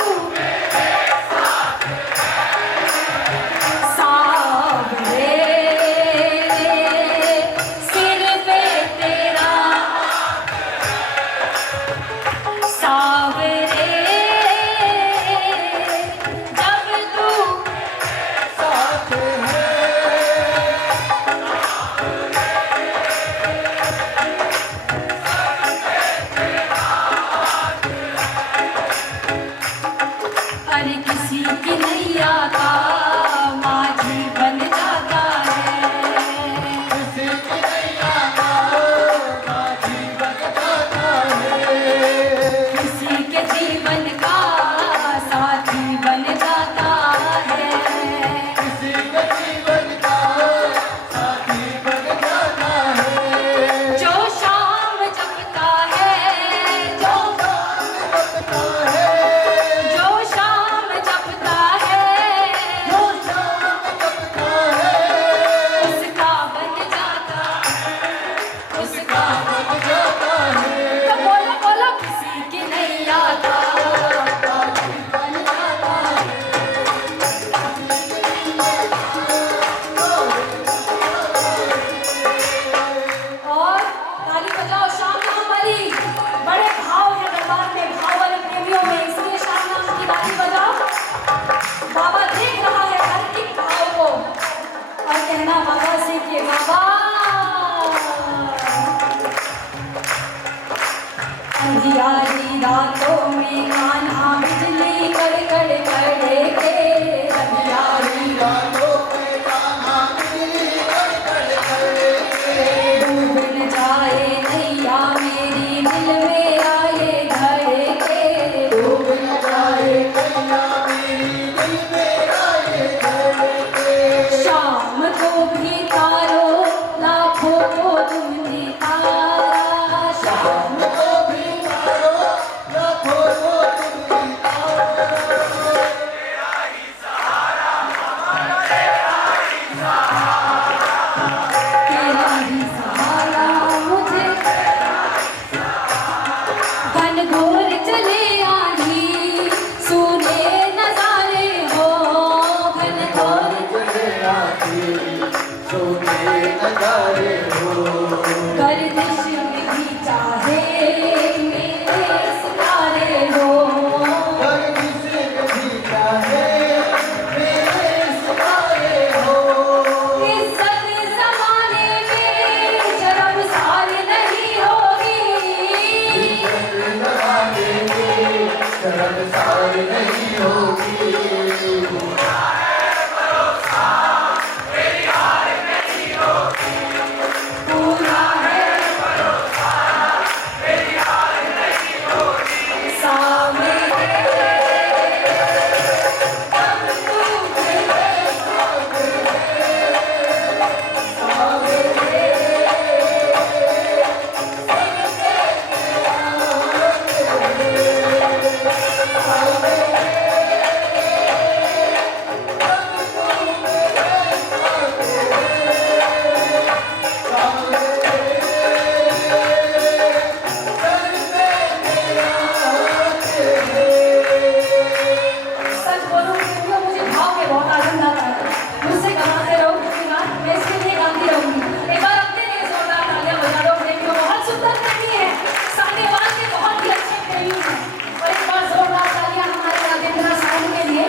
सावरे सिर पे तेरा सावरे, जब तू साथ है। अरे किसी की नैया का माझी बन जाता है। किसी की नैया का माझी बन जाता है। किसी के जीवन का साथी बन जाता है। किसी के जीवन का साथी बन जाता है। जो शाम जपता है, जो बता है। जो शाम जपता है, जो शाम जपता है। उसका बन जाता, उसका बन जाता है। तो बोलो बोलो किसी की नैया का माझी बन जाता है। और ताली बजाओ शाम नाम वाली। बड़े भाव है दरबार में, भाव वाले प्रेमियों में, इसलिए शाम नाम की ताली बजाओ। बाबा देख रहा है हर एक भाव को और कहना बाबा से कि बाबा अंधियारी रातों में कान्हा बिजली कड़कड़ कड़के। अंधियारी रातों में कान्हा बिजली कड़कड़ कड़के। डूब न जाए नैया मेरी दिल में आए धड़के। डूब न जाए नैया मेरी दिल में आए धड़के। शाम को भी तारो लाखों को तुम दिखा नजारे हो गर्दिश में भी चाहे मेरे सितारे हो गर्दिश में भी चाहे मेरे सितारे हो इज्जत ज़माने में शर्मसार नहीं होगी जमाने में शर्मसार नहीं होगी पूरा है सामने सच बोलूं प्रेमियों मुझे भाव में बहुत आनंद आता है मुझसे कमाते रहो क्योंकि ना मैं इसके लिए गाती रहूंगी एक बार अपने लिए जोरदार तालियां बजा दो प्रेमियों बहुत सुंदर प्रेमी है सामने वाले बहुत ही अच्छे प्रेमी हैं और एक बार जोरदार तालियां हमारे राजेंद्र साहब के लिए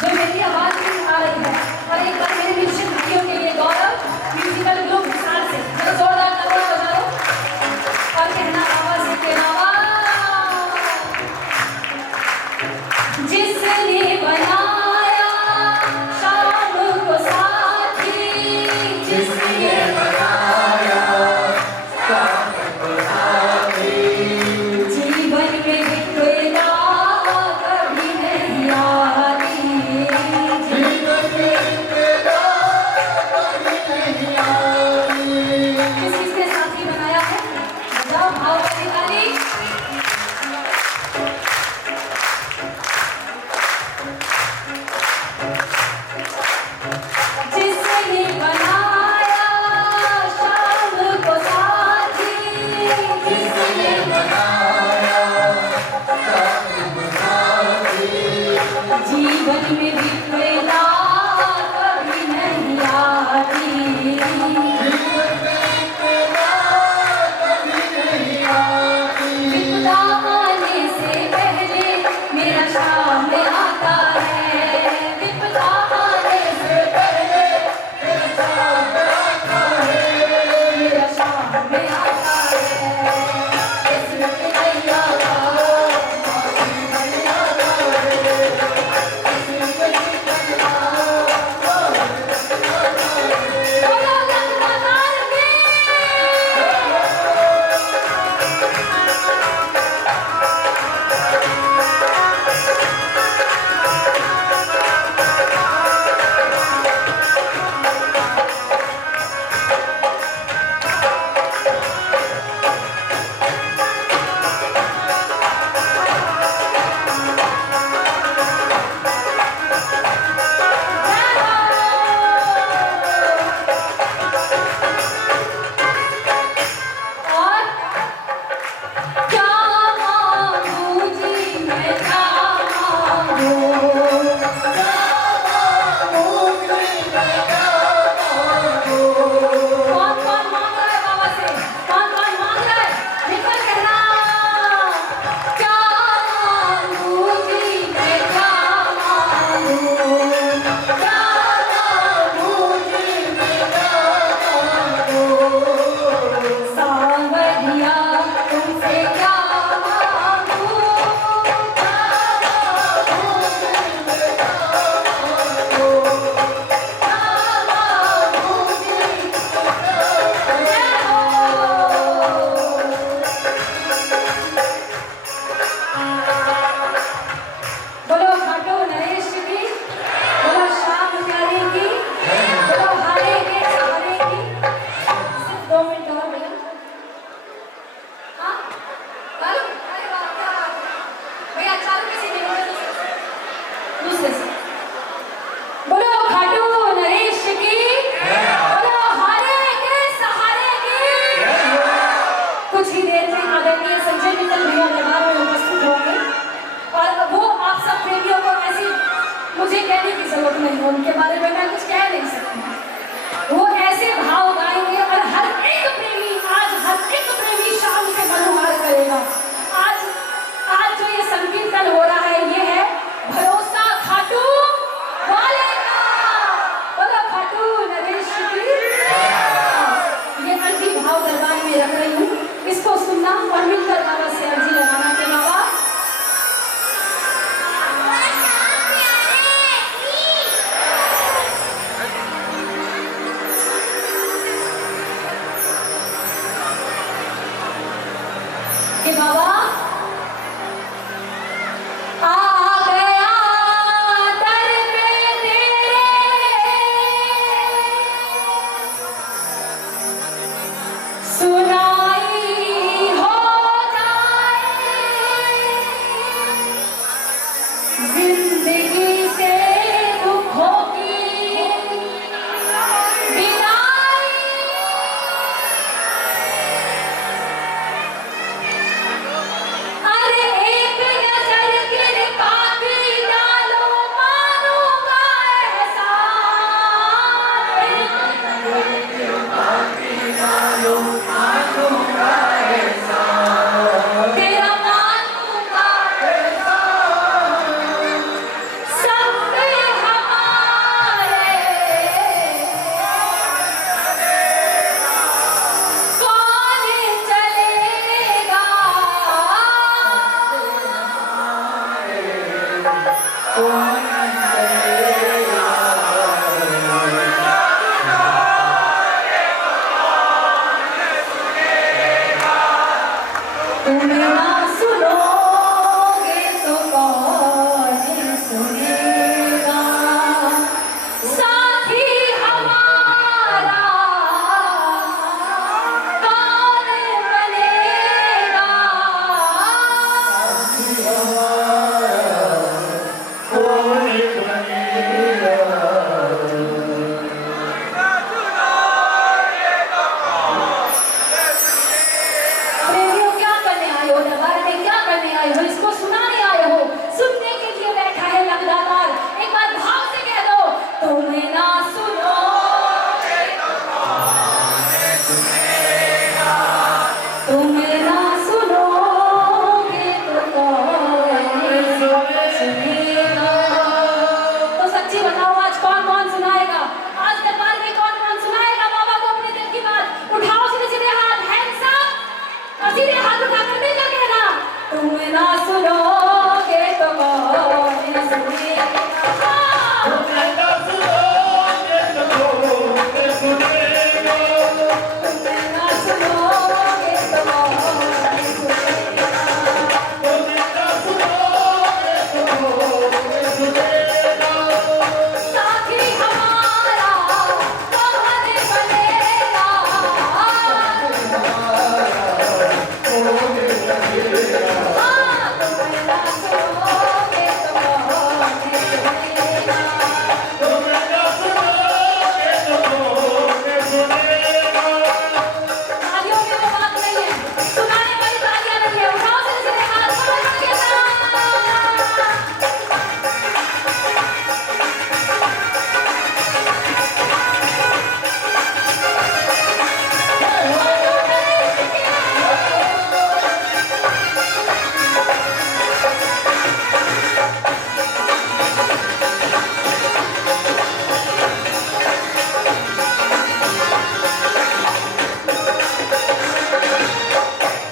जो मेरी आवाज में आ रही है और एक बार मेरे म्यूजिशियन भाइयों के लिए गौरव म्यूजिकल ग्रुप हिसार से जरा जोरदार तालियां बजा दो और कहना आवाज से कहना वाह जिसने बनाया शाम को साथी जिसने बनाया शाम को साथी जीवन में विफलता कभी नहीं आती जीवन में विफलता कभी नहीं आती किस किसने साथी बनाया है बजाओ भाव वाली ताली जिसने बनाया शाम को साथी जिसने बनाया शाम को साथी जीवन में विफलता कभी नहीं आती जीवन में विफलता कभी नहीं आती विपदा आने से पहले मेरा शाम आता है विपदा आने से पहले मेरा शाम आता है किस्मत तैयार तुम ना सुनोगे तो कौन सुनेगा, साथी हमारा कौन बनेगा। प्रेमियों, क्या करने आए हो? दरबार में क्या करने आए हो? इसको सुनाने आए हो? सुनने के लिए बैठा है लगदातार। एक बार भाव से कह दो, तुम ना सुनोगे तो कौन सुनेगा, तुम ना सुनोगे तो कौन सुनेगा। तो सच्ची बताओ, आज कौन कौन सुनाएगा? आज दरबार में कौन कौन सुनाएगा बाबा को अपने दिल की बात? उठाओ सीधे सीधे हाथ, हैंड्स अप, और सीधे हाथ उठाकर देकर कहना, तुम ना सुनोगे तो कौन सुनेगा। तुम ना सुनोगे तो कौन सुनेगा, तुम ना सुनोगे तो कौन सुनेगा। साथी हमारा कौन बनेगा, हाँ, तुम ना सुनोगे तो कौन सुनेगा। तालियों में वो बात नहीं है, सुनाने वाली तालियां नहीं है। उठाओ सीधे सीधे हाथ, समझ के साथ।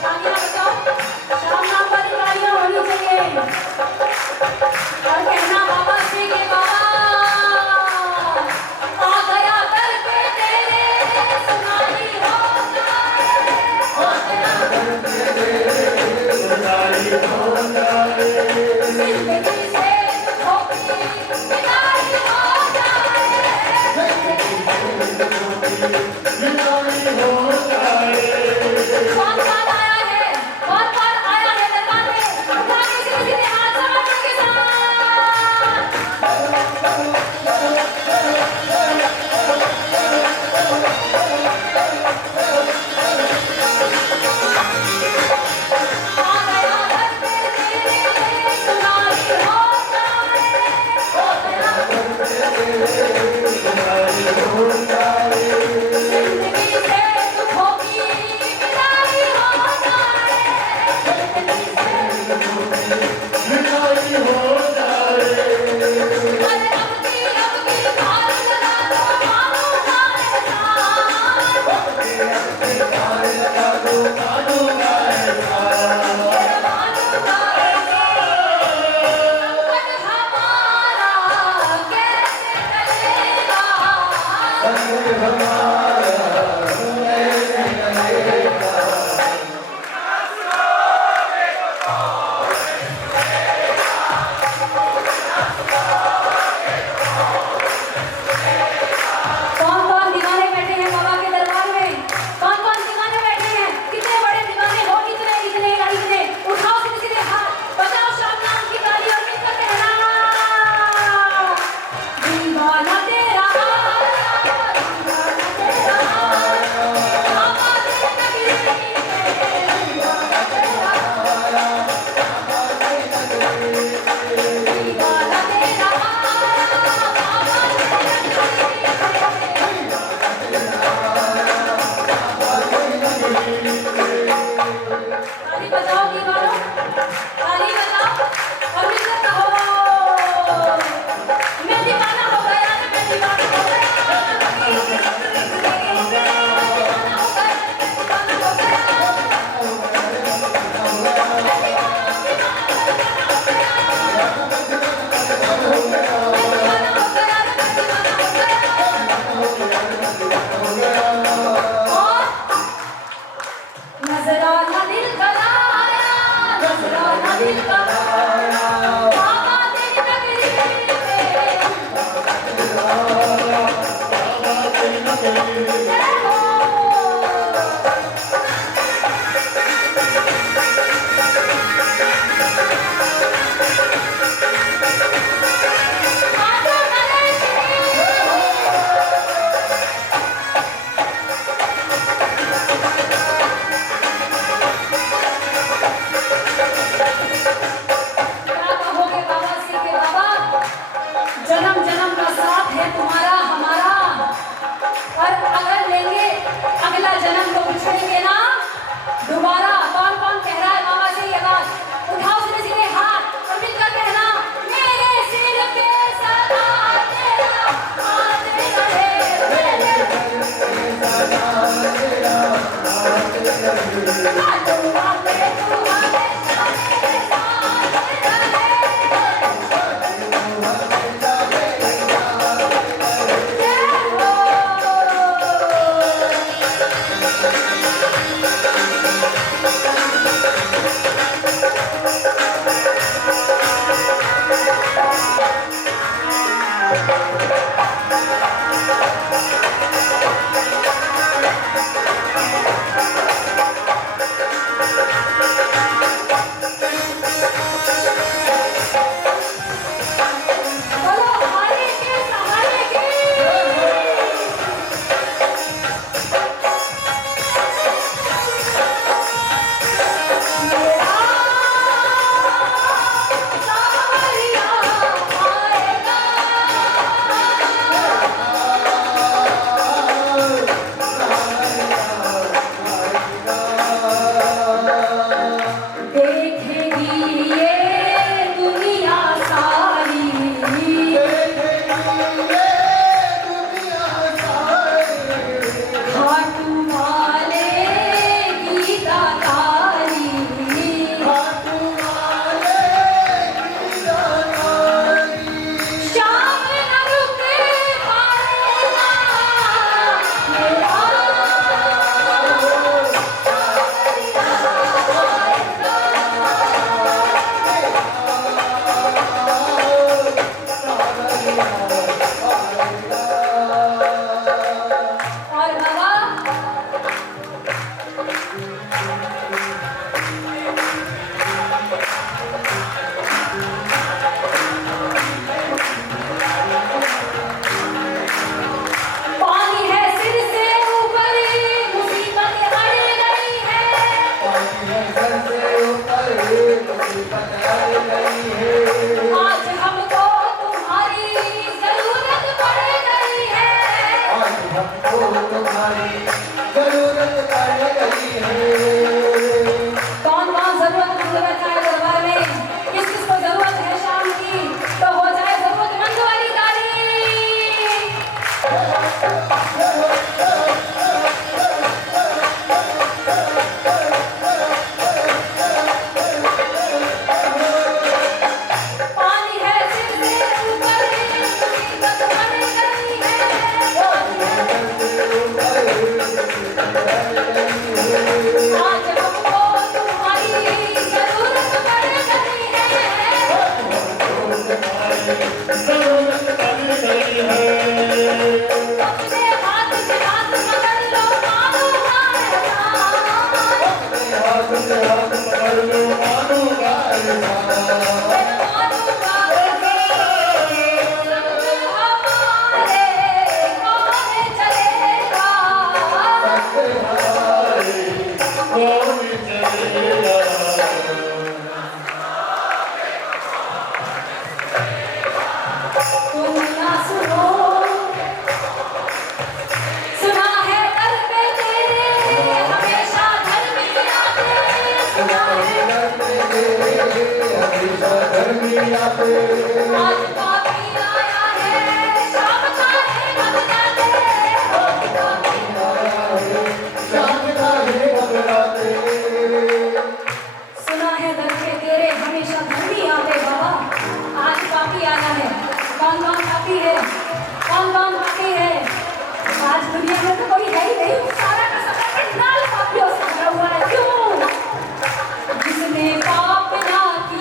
तालियां बजाओ, शाम नाम वाली तालियां होनी चाहिए। और कहना, बाबा श्री के बाबा आ गया दर पे तेरे, सुनाई हो जाए, आ गया दर पे तेरे, सुनाई हो जाए, जिंदगी से धोखी विदाई हो जाए, कौन कौन आया है? कौन कौन आया है दरबार में? उठा के सीधे सीधे हाथ, समर्पण के साथ। आ गया दर पे तेरे, दिल का बाबा तेरी नगरी में जय हो। आजा नरेश क्या कहोगे बाबा सी के बाबा, जन्म जन्म का साथ है तुम्हारा हमारा, और अगर लेंगे अगला जन्म तो बिछड़ेंगे ना दोबारा। कौन कौन कह रहा है बाबा से ये बात? उठाओ सीधे सीधे हाथ और मिलकर कहना, मेरे सिर पे सदा तेरा हाथ रहे, मेरे बोलो हमारे के सहारे की। मेरा सावरिया आएगा, देखेगी ये दुनिया सारी, खाटू वाले की दातारी, श्याम न रुके पाएगा मेरा और बाबा पानी है सिर से ऊपर, मुसीबत अड़ गई है, आज हमको तुम्हारी जरूरत पड़ गई है। कौन कौन जरूरतमंद बैठा है दरबार में? किस किस को जरूरत है शाम की? तो हो जाए जरूरतमंद वाली ताली। पानी है सिर से ऊपर, मुसीबत अड़ गई है, आज हमको तुम्हारी जरूरत पड़ गई है। अपने हाथ से हाथ पकड़ लो, मानूंगा हमारे कौन चलेगा, तुम ना सुनो, सुना है घर पे तेरे हमेशा घर में आते, सुना है आज पापी आया है, शाम का है हम जाते, सुना है घर पे तेरे हमेशा घर में आते बाबा, आज पापी आया है। कौन कौन पापी है? कौन कौन पापी है? आज दुनिया में तो कोई है ही नहीं, सारा का सारा पंडाल पापियों से भरा हुआ है। क्यों? जिसने पाप ना किया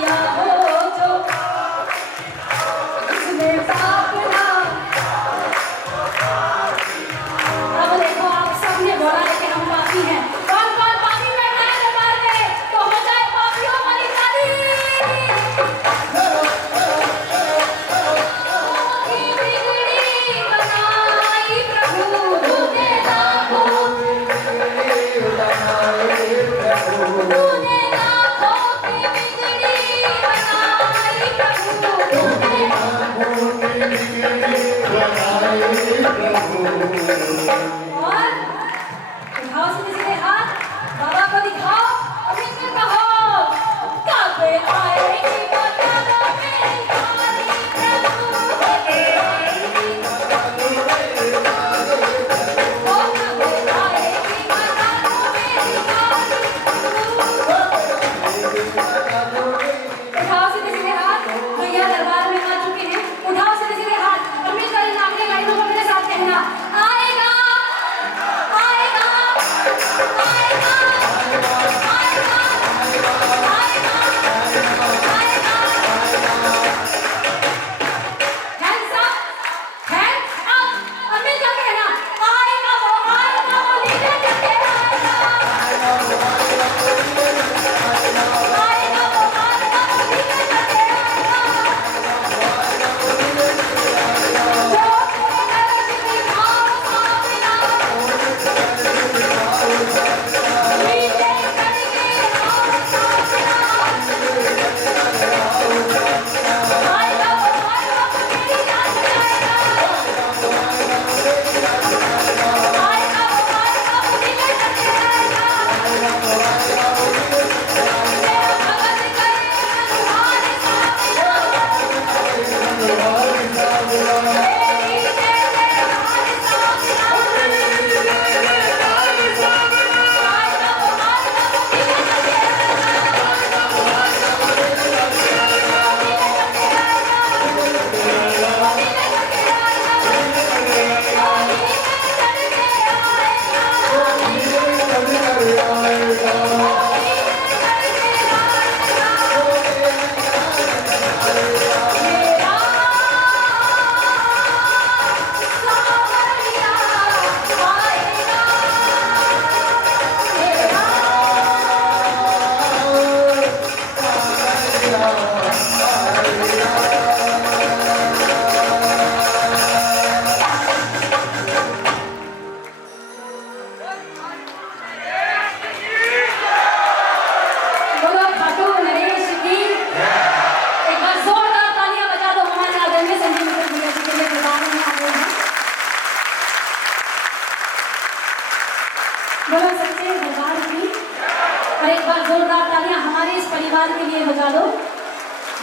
दो।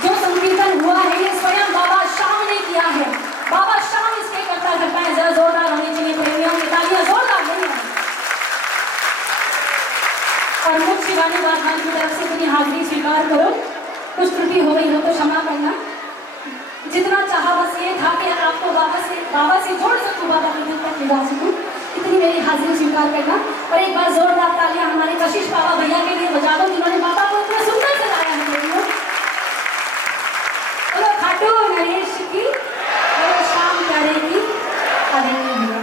जो संकीर्तन हुआ है ये स्वयं बाबा श्याम ने किया है। बाबा श्याम इसके करता करता है। जरा जोरदार होनी चाहिए प्रेमियों की तालियां, जोरदार नहीं है। और मुझ शिवानी वाधवान की तरफ से अपनी हाजिरी स्वीकार करो। कुछ त्रुटि हो गई हो तो क्षमा करना। जितना चाहा बस ये था कि आपको बाबा से जोड़ सकूं, बाबा की दिल तक ले सकूं, इतनी मेरी हाजिरी स्वीकार करना। और एक बार जोरदार तालियां हमारे कशिश बाबा भैया के लिए बजा दो, जिन्होंने बाबा को इतना सुंदर सजाया है। बोलो खाटू नरेश की, बोलो श्याम प्यारे की। हालेलुया।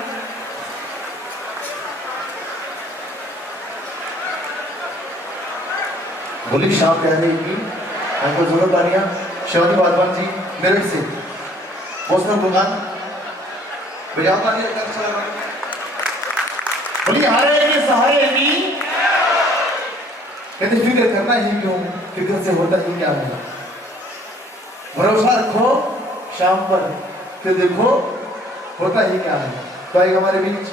बोली शाम प्यारे की। हमको जरूरत आ रही है शिवानी वाधवान जी मेरठ से बोसना दुकान बजाओ ताली रखा चला। बोली हारे के सहारे की। कहते फिक्र करना ही क्यों, फिक्र से होता ही क्या है। भरोसा रखो शाम पर, फिर देखो होता ही क्या है। तो एक हमारे बीच